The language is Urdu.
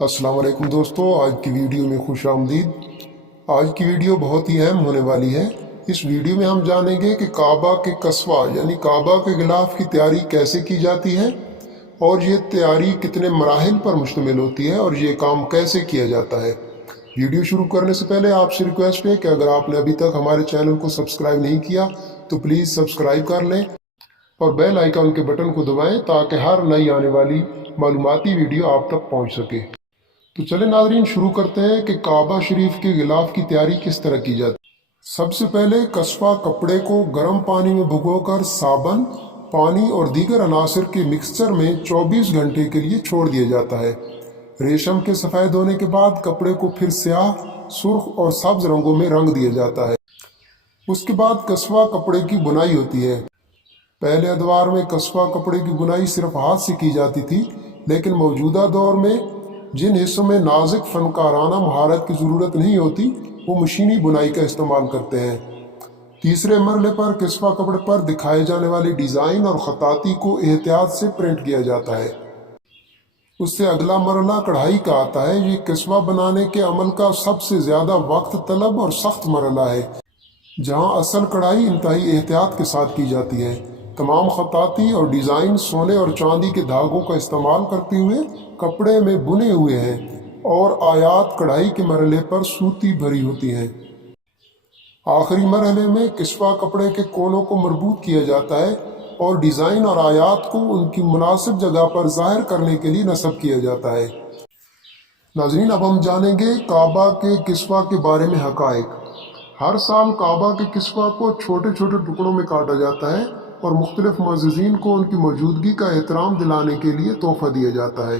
السلام علیکم دوستو، آج کی ویڈیو میں خوش آمدید۔ آج کی ویڈیو بہت ہی اہم ہونے والی ہے۔ اس ویڈیو میں ہم جانیں گے کہ کعبہ کے کسوہ یعنی کعبہ کے غلاف کی تیاری کیسے کی جاتی ہے، اور یہ تیاری کتنے مراحل پر مشتمل ہوتی ہے، اور یہ کام کیسے کیا جاتا ہے۔ ویڈیو شروع کرنے سے پہلے آپ سے ریکویسٹ ہے کہ اگر آپ نے ابھی تک ہمارے چینل کو سبسکرائب نہیں کیا تو پلیز سبسکرائب کر لیں اور بیل آئیکن کے بٹن کو دبائیں تاکہ ہر نئی آنے والی معلوماتی ویڈیو آپ تک پہنچ سکے۔ تو چلیں ناظرین، شروع کرتے ہیں کہ کعبہ شریف کے غلاف کی تیاری کس طرح کی جاتی ہے۔ سب سے پہلے کسوہ کپڑے کو گرم پانی میں بھگو کر صابن، پانی اور دیگر عناصر کے مکسچر میں 24 گھنٹے کے لیے چھوڑ دیا جاتا ہے۔ ریشم کے سفید ہونے کے بعد کپڑے کو پھر سیاہ، سرخ اور سبز رنگوں میں رنگ دیا جاتا ہے۔ اس کے بعد کسوہ کپڑے کی بنائی ہوتی ہے۔ پہلے ادوار میں کسوہ کپڑے کی بنائی صرف ہاتھ سے کی جاتی تھی، لیکن موجودہ دور میں جن حصوں میں نازک فنکارانہ مہارت کی ضرورت نہیں ہوتی وہ مشینی بنائی کا استعمال کرتے ہیں۔ تیسرے مرحلے پر کسوہ کپڑے پر دکھائے جانے والے ڈیزائن اور خطاطی کو احتیاط سے پرنٹ کیا جاتا ہے۔ اس سے اگلا مرحلہ کڑھائی کا آتا ہے۔ یہ کسوہ بنانے کے عمل کا سب سے زیادہ وقت طلب اور سخت مرحلہ ہے، جہاں اصل کڑھائی انتہائی احتیاط کے ساتھ کی جاتی ہے۔ تمام خطاطی اور ڈیزائن سونے اور چاندی کے دھاگوں کا استعمال کرتے ہوئے کپڑے میں بنے ہوئے ہیں، اور آیات کڑھائی کے مرحلے پر سوتی بھری ہوتی ہیں۔ آخری مرحلے میں کسوہ کپڑے کے کونوں کو مربوط کیا جاتا ہے اور ڈیزائن اور آیات کو ان کی مناسب جگہ پر ظاہر کرنے کے لیے نصب کیا جاتا ہے۔ ناظرین، اب ہم جانیں گے کعبہ کے کسوہ کے بارے میں حقائق۔ ہر سال کعبہ کے کسوہ کو چھوٹے چھوٹے ٹکڑوں میں کاٹا جاتا ہے اور مختلف معززین کو ان کی موجودگی کا احترام دلانے کے لیے تحفہ دیا جاتا ہے۔